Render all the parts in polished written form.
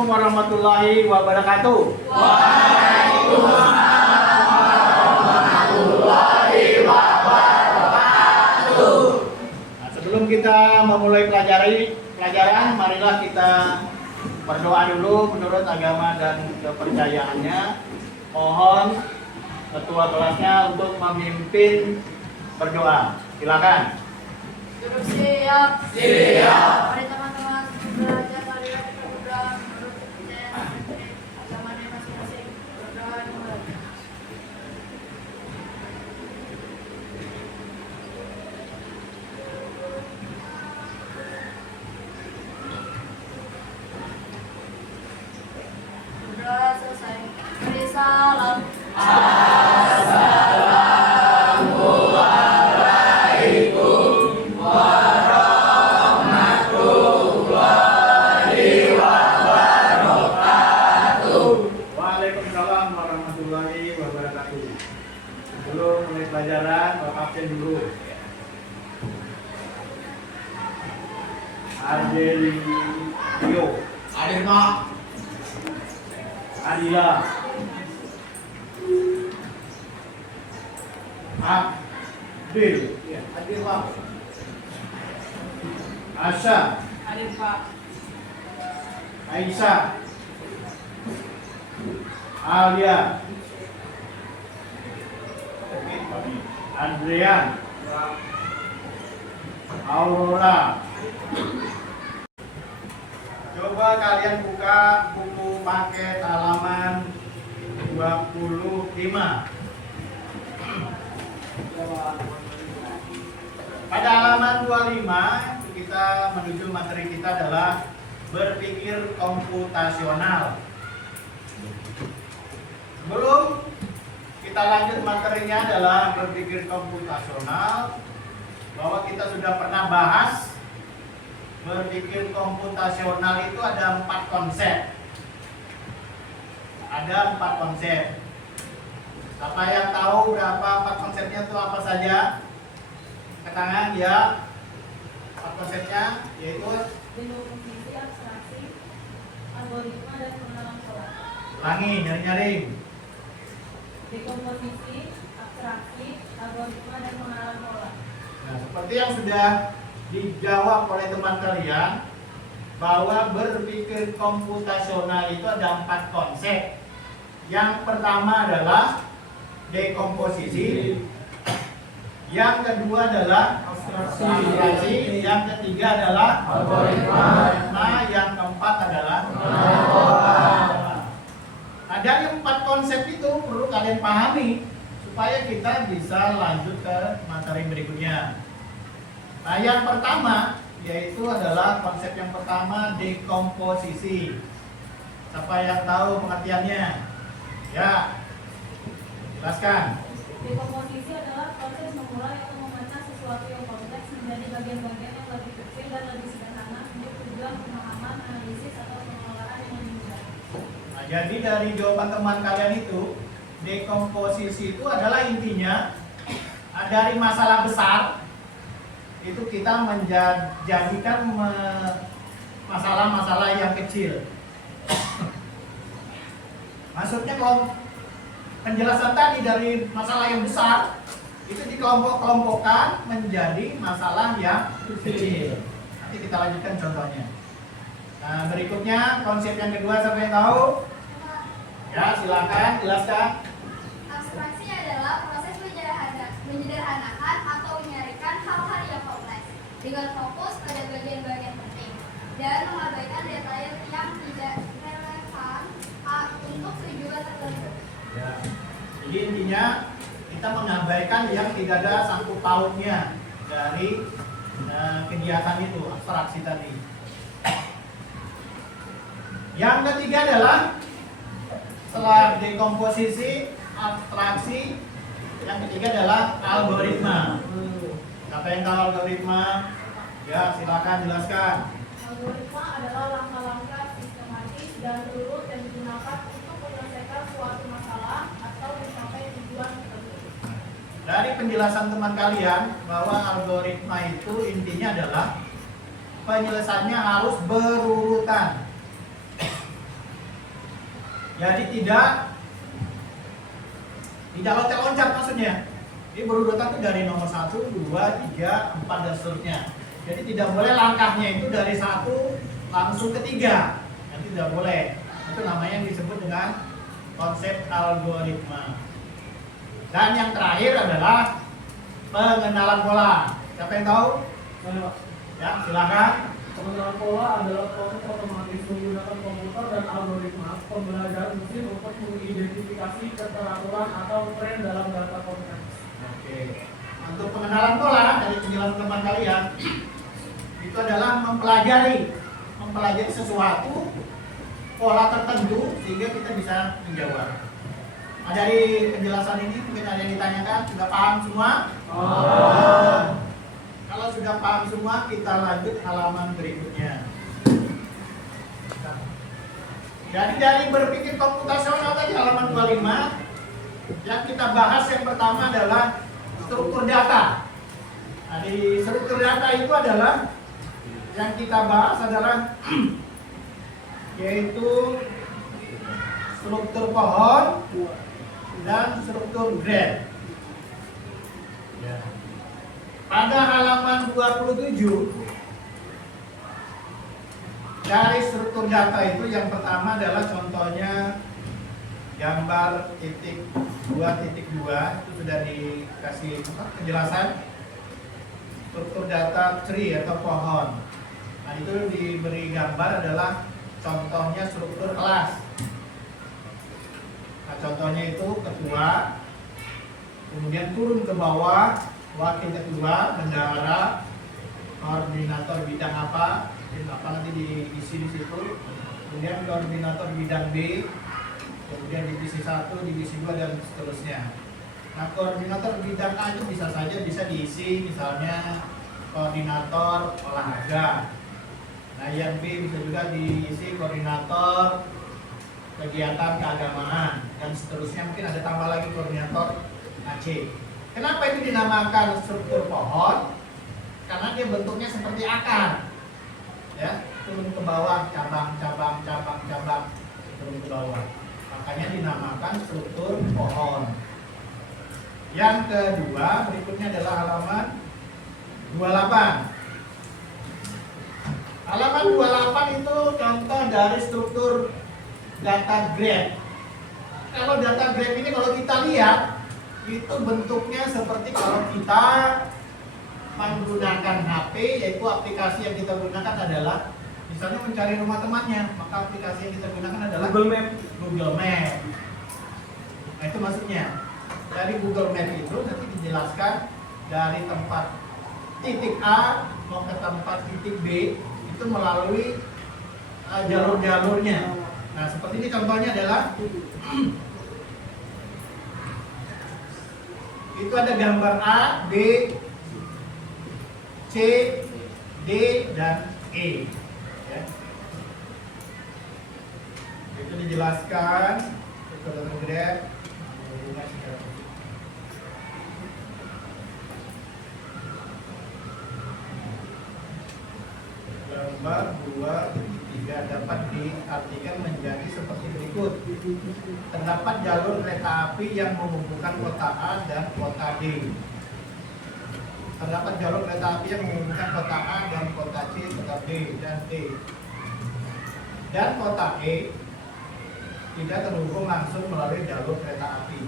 Assalamualaikum warahmatullahi wabarakatuh. Waalaikumsalam warahmatullahi wabarakatuh. Nah, sebelum kita memulai pelajaran, marilah kita berdoa dulu menurut agama dan kepercayaannya. Mohon ketua kelasnya untuk memimpin berdoa. Silakan. Duduk siap. Siap. Mari teman-teman belajar marilah kita berdoa menurut kepercayaan agamanya masing-masing. Berdoa dimulai. Berdoa selesai. Beri salam. Waalaikumsalam warahmatullahi wabarakatuh. Sebelum mulai pelajaran, Bapak absen dulu. Adelio, Hadir Pak. Adila, Abdil, ya, Adil Pak. Asya, Hadir Pak. Aisyah, Alia, Adrian, Aurora. Coba kalian buka buku paket halaman 25. Pada halaman 25 kita menuju materi kita adalah berpikir komputasional. Sebelum kita lanjut materinya adalah berpikir komputasional, bahwa kita sudah pernah bahas berpikir komputasional itu ada 4 konsep. Ada 4 konsep. Siapa yang tahu berapa 4 konsepnya itu apa saja? Angkat tangan ya. 4 konsepnya yaitu Dekomposisi, abstraksi, algoritma, dan pengenalan pola. ulangi, nyaring-nyaring. Dekomposisi, abstraksi, algoritma, dan pengenalan pola. Nah, seperti yang sudah dijawab oleh teman kalian, bahwa berpikir komputasional itu ada 4 konsep. Yang pertama adalah dekomposisi, yang kedua adalah abstraksi, yang ketiga adalah Algoritma. yang keempat adalah Nah, dari 4 konsep itu perlu kalian pahami supaya kita bisa lanjut ke materi berikutnya. Nah, yang pertama yaitu adalah konsep yang pertama, dekomposisi. Siapa yang tahu pengertiannya? Ya, jelaskan. Dekomposisi adalah proses memulai atau memecah sesuatu yang kompleks menjadi bagian-bagian yang lebih kecil dan lebih sederhana untuk tujuan pemahaman, analisis, atau pengelolaan yang lebih mudah. Nah, jadi dari jawaban teman kalian itu, dekomposisi itu adalah intinya dari masalah besar itu kita menjadikan masalah-masalah yang kecil. Maksudnya kalau penjelasan tadi dari masalah yang besar itu dikelompok-kelompokkan menjadi masalah yang kecil. Nanti kita lanjutkan contohnya. Nah, berikutnya konsep yang kedua, siapa yang tahu? Ya, silakan jelaskan. Abstraksi adalah proses menyederhanakan atau menyarikan hal-hal yang kompleks dengan fokus pada bagian-bagian penting dan mengabaikan detail yang tidak relevan untuk tujuan tertentu. Ya. Jadi intinya kita mengabaikan yang tidak ada sangkut pautnya dari kegiatan itu, abstraksi tadi. Yang ketiga adalah setelah dekomposisi, abstraksi, yang ketiga adalah algoritma. Siapa yang tahu algoritma? Ya, silakan jelaskan. Algoritma adalah langkah-langkah sistematis dan urut yang digunakan untuk menyelesaikan suatu masalah atau mencapai tujuan tertentu. Dari penjelasan teman kalian bahwa algoritma itu intinya adalah penyelesaiannya harus berurutan. Jadi tidak loncat-loncat maksudnya. Ini berurutan itu dari nomor 1, 2, 3, 4 dan seterusnya. Jadi tidak boleh langkahnya itu dari 1 langsung ke 3. Nanti tidak boleh. Itu namanya yang disebut dengan konsep algoritma. Dan yang terakhir adalah pengenalan pola. Siapa yang tahu? Ya, silakan. Pengenalan pola adalah proses otomatis menggunakan komputer dan algoritma pembelajaran mesin untuk mengidentifikasi keteraturan atau tren dalam data konteks. Oke. Untuk pengenalan pola dari penjelasan teman kalian itu adalah mempelajari sesuatu pola tertentu sehingga kita bisa menjawab. Nah, dari penjelasan ini mungkin ada yang ditanyakan, sudah paham semua? Kalau sudah paham semua, kita lanjut halaman berikutnya. Jadi dari berpikir komputasional tadi halaman 25, yang kita bahas yang pertama adalah struktur data. Nah, di struktur data itu adalah yang kita bahas adalah yaitu struktur pohon dan struktur graf. Ya. Pada halaman 27 dari struktur data itu yang pertama adalah contohnya gambar titik 2.2 itu sudah dikasih penjelasan struktur data tree atau pohon. Nah, itu diberi gambar adalah contohnya struktur kelas. Nah, contohnya itu ketua, kemudian turun ke bawah wakil ketua, bendahara, koordinator bidang apa nanti diisi di situ. Kemudian koordinator bidang B, kemudian divisi 1, divisi 2 dan seterusnya. Nah, koordinator bidang A itu bisa diisi misalnya koordinator olahraga. Nah, yang B bisa juga diisi koordinator kegiatan keagamaan dan seterusnya, mungkin ada tambah lagi koordinator AC. Kenapa itu dinamakan struktur pohon? Karena dia bentuknya seperti akar, ya, turun ke bawah, cabang, turun ke bawah. Makanya dinamakan struktur pohon. Yang kedua berikutnya adalah halaman 28. Halaman 28 itu contoh dari struktur data graph. Kalau data graph ini kalau kita lihat itu bentuknya seperti kalau kita menggunakan HP, yaitu aplikasi yang kita gunakan adalah misalnya mencari rumah temannya, maka aplikasi yang kita gunakan adalah Google Map. Nah, itu maksudnya. Dari Google Map itu nanti dijelaskan dari tempat titik A mau ke tempat titik B itu melalui jalur-jalurnya. Nah, seperti ini contohnya adalah itu ada gambar A, B, C, D, dan E. Ya. Itu dijelaskan struktur graph. Gambar 2.3 dapat diartikan menjadi seperti berikut. Terdapat jalur kereta api yang menghubungkan kota A dan kota D. Terdapat jalur kereta api yang menghubungkan kota A dan kota C, kota D, dan D. Dan kota E tidak terhubung langsung melalui jalur kereta api.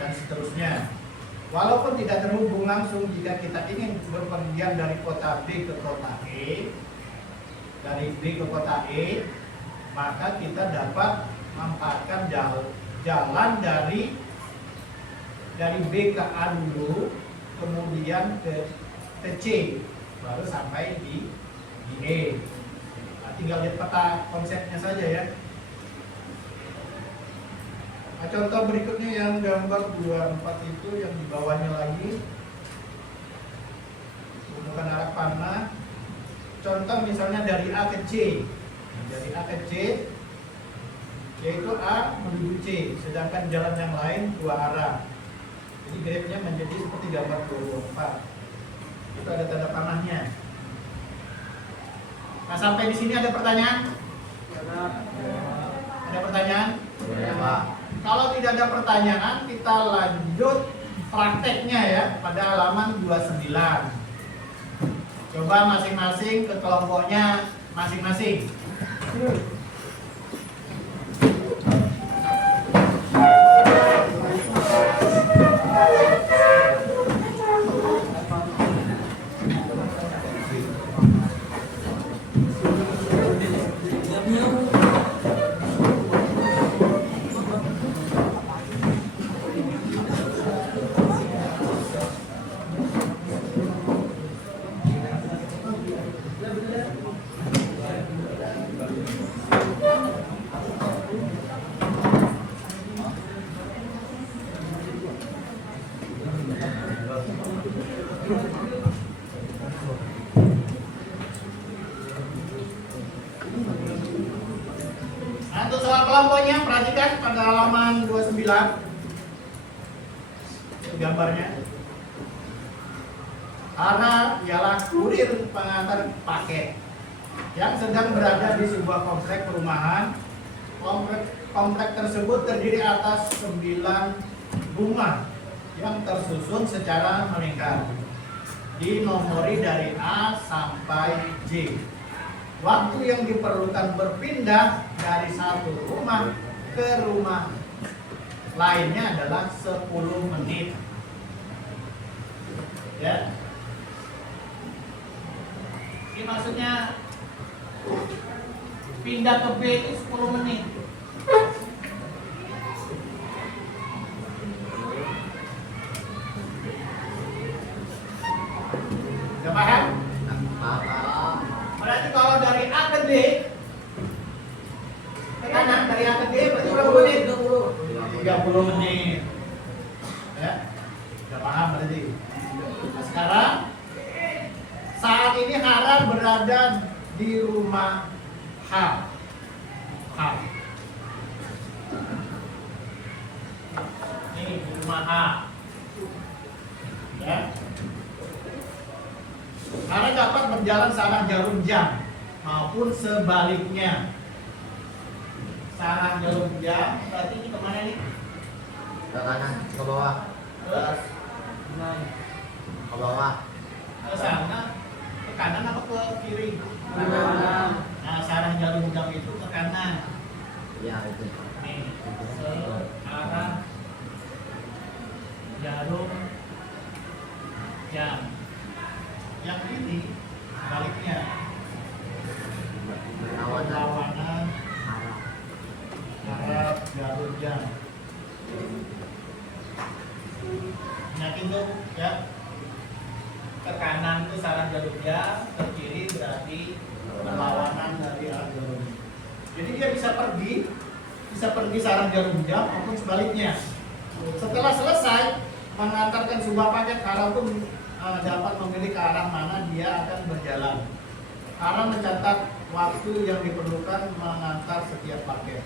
Dan seterusnya. Walaupun tidak terhubung langsung, jika kita ingin berpergian dari kota B ke kota E, dari B ke kota E, maka kita dapat memanfaatkan jalan dari B ke A dulu, kemudian ke C, baru sampai di E. Nah, tinggal lihat peta konsepnya saja ya. Nah, contoh berikutnya yang gambar 24 itu yang di bawahnya lagi, bukan arah panah. Contoh misalnya dari A ke C, dari A ke C, yaitu A menuju C, sedangkan jalan yang lain dua arah. Jadi grafnya menjadi seperti gambar 24. Itu ada tanda panahnya. Nah, sampai di sini ada pertanyaan? Ada Ada pertanyaan? Iya, Pak. Kalau tidak ada pertanyaan, kita lanjut prakteknya ya pada halaman 29. Coba masing-masing ke kelompoknya masing-masing. Nah, untuk soal kelompoknya perhatikan pada halaman 29. Gambarnya. Hara ialah kurir pengantar paket yang sedang berada di sebuah komplek perumahan. Komplek tersebut terdiri atas 9 rumah yang tersusun secara melingkar, dinomori dari A sampai J. Waktu yang diperlukan berpindah dari satu rumah ke rumah lainnya adalah 10 menit. Ya. Ini maksudnya pindah ke B itu 10 menit. Udah paham? Berarti kalau dari A ke D ke kanan, dari A ke D berarti berapa menit? 30 menit. Ya. Udah paham berarti? Nah, sekarang saat ini Hara berada di rumah H. Ini di rumah H. Ya. Hara dapat berjalan searah jarum jam maupun sebaliknya. Searah jarum jam berarti ini kemana nih? Ke kanan, ke bawah. Terus Ke bawah. ke sana, ke kanan apa ke kiri? Kanan. Nah, searah jarum jam itu ke kanan. Iya, itu. Nih, searah jarum jam. Yang ini baliknya. Berlawanan arah jarum jam. Yakin tuh ya. Ke kanan itu searah jarum jam, ke kiri berarti berlawanan dari arah jarum. Jadi dia bisa pergi searah jarum jam maupun sebaliknya. Setelah selesai mengantarkan sebuah paket, Hara pun dapat memilih ke arah mana dia akan berjalan. Hara mencatat waktu yang diperlukan mengantar setiap paket.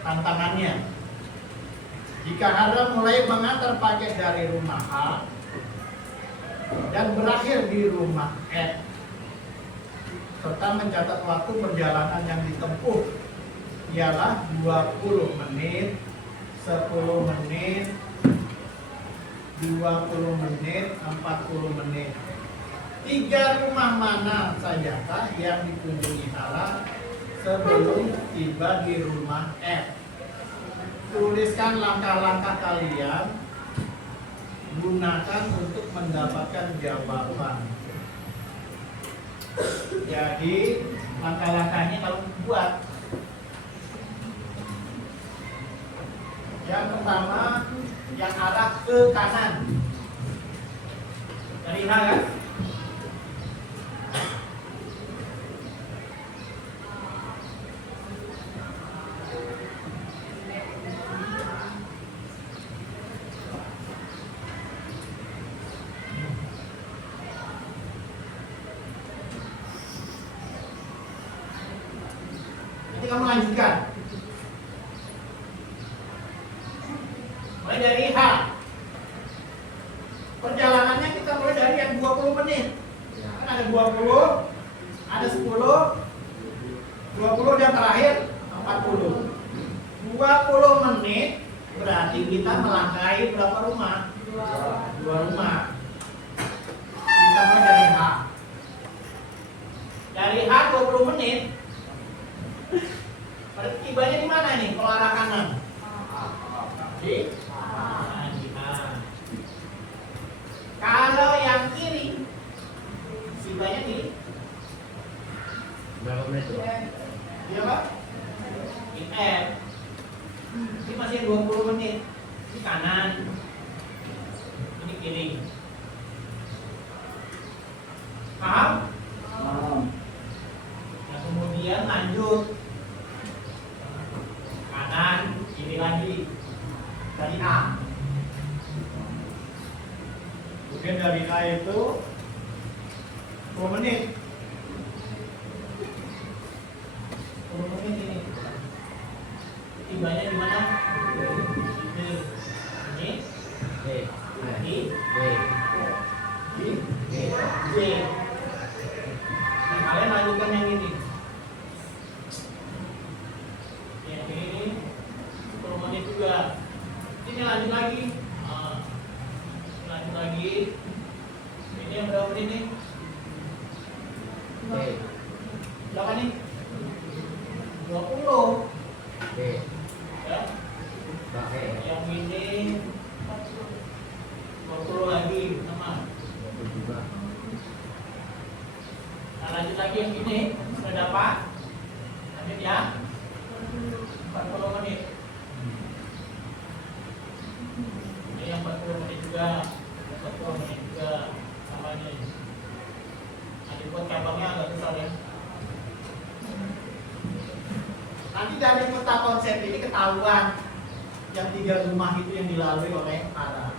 Tantangannya, jika Hara mulai mengantar paket dari rumah A dan berakhir di rumah F, serta mencatat waktu perjalanan yang ditempuh ialah 20 menit, 10 menit, 20 menit, 40 menit. 3 rumah mana sajakah yang dikunjungi Hara sebelum tiba di rumah F? Tuliskan langkah-langkah kalian, gunakan untuk mendapatkan jawaban. Jadi langkah-langkahnya kalau buat, yang pertama yang arah ke kanan dari H kan? Nanti kamu lanjutkan. Mulai dari H. Perjalanannya kita mulai dari yang 20 menit. Kan ada 20, ada 10, 20 dan terakhir 40. 20 menit berarti kita melangkahi berapa rumah? 2 rumah. Kita mulai dari H. Dari H 20 menit. Berarti tibanya di mana nih? Kalau arah kanan. Di A. Kalau yang kiri, tibanya di Berapa menit tuh? iya Pak? Di F. Ini masih 20 menit. Ini kanan. Ini kiri. Paham? Nah, kemudian lanjut kanan, kiri lagi dari A. Kemudian dari A itu 10 menit. 10 menit ini. Tibanya di mana? Ini. B. Ini. B. Di. B. J. Nah, kalian lanjutkan yang ini. Yang ini 10 menit juga. Ini lanjut lagi. Lanjut lagi. Ini yang berapa menit nih? B. Berapa nih? 20. B. Ya. B. Yang ini 20 lagi sama. Juga. Nah, lanjut lagi yang ini sudah dapat. Lanjut ya. 40 menit. Ini yang 40 menit juga. 40 menit juga sama ini. Nanti buat cabangnya agak besar ya. Nanti dari peta konsep ini ketahuan yang 3 rumah itu yang dilalui oleh arah.